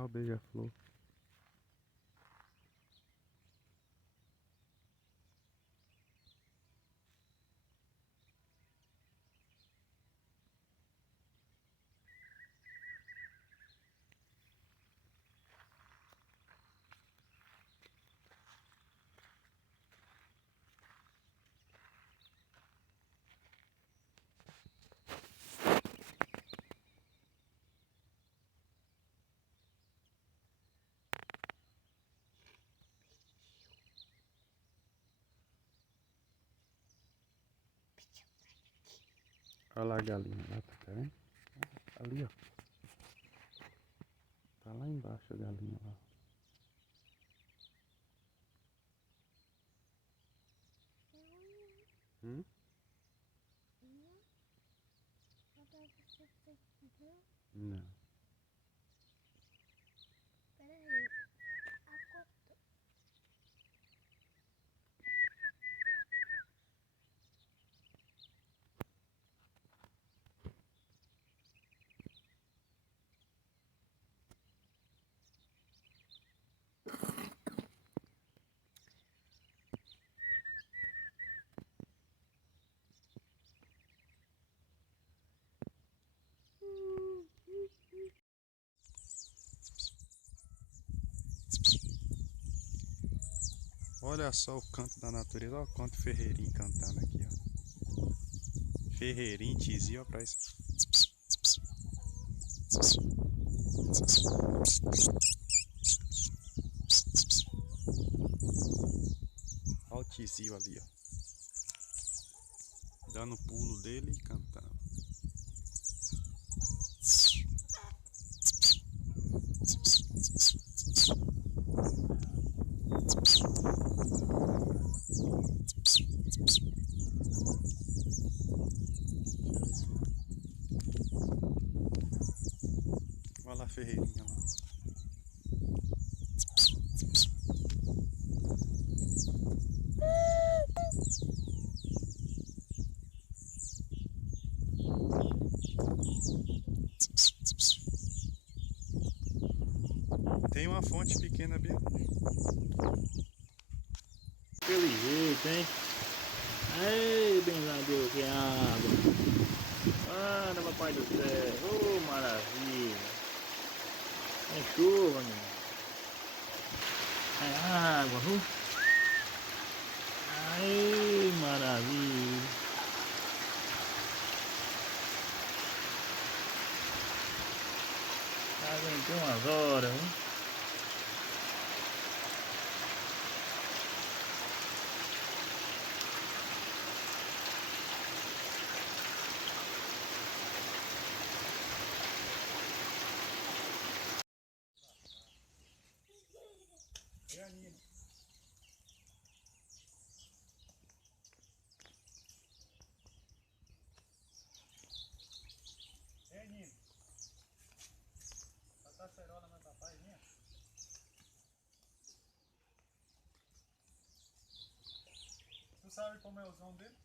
Olha o beija-flor. Olha lá a galinha lá, tá vendo? Ali, ó. Tá lá embaixo a galinha lá. Hum? Não. Peraí. Olha só o canto da natureza, olha o canto Ferreirinho cantando aqui, ó. Ferreirinho, Tizinho, ó pra isso. Olha o Tizinho ali, ó. Dando o pulo dele e cantando. Olha lá a Ferreirinha lá. Tem uma fonte pequena, Bia. Aquele jeito, hein? Ei, benção a Deus, que água! Anda, papai do céu! Oh, maravilha! É chuva, meu! É água, Ai, maravilha! Aguentei umas horas, hein? Ei, Nino. Tá tacerola na papai, vinha? Tu sabe como é o som dele?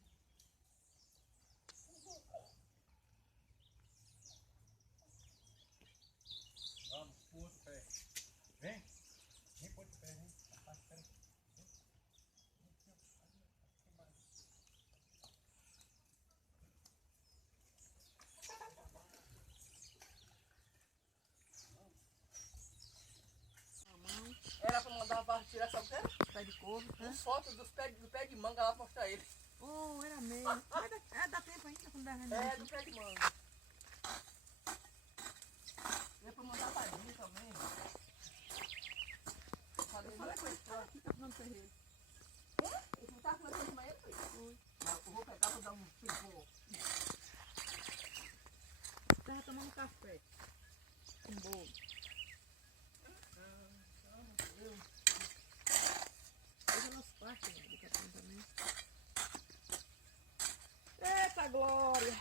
Vamos, pro outro pé. Vem. Vem pro outro pé, vem. Rapaz, espera aí. Era pra mandar a barra tirar, sabe o que era? Pé de couve, né? Foto do pé de manga lá pra mostrar ele. Oh, era mesmo. Mas dá tempo ainda quando dá remédio. É, do pé de manga. Era pra mandar pra mim também. Falei com ele. Aqui tá falando ferreiro. Ele não tá conversando com ele? Foi. Eu vou pegar pra dar um tempo. Tava tomando café. Com bolo. Hoje é nosso parque, né? Do capão também. Eita glória!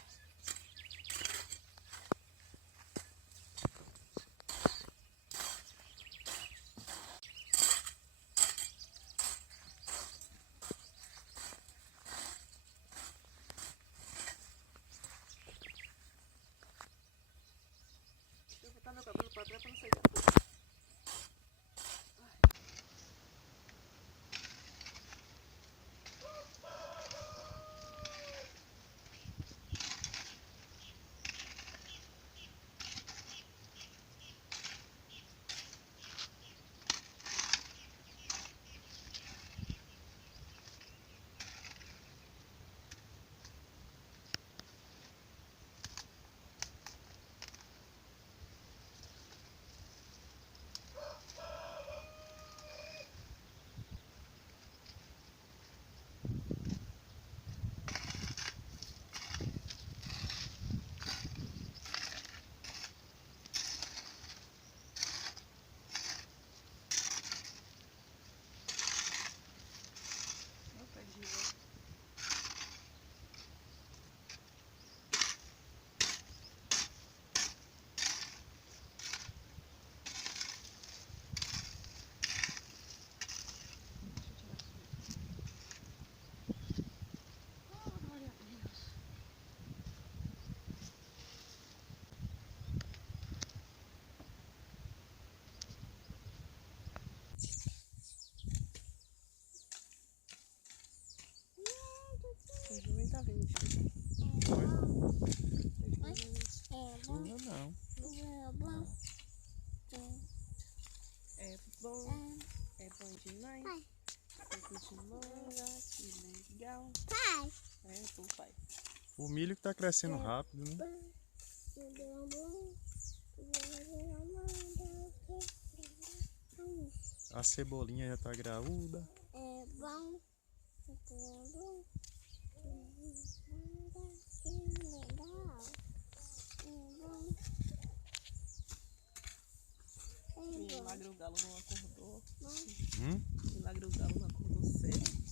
Deixa eu botar meu cabelo pra trás. Foi? Não, não. É bom demais. É bom demais, que legal. É, tu faz. O milho que tá crescendo rápido, né? A cebolinha já tá graúda. É bom. Milagre o galo não acordou. Hum? Milagre o galo não acordou cedo.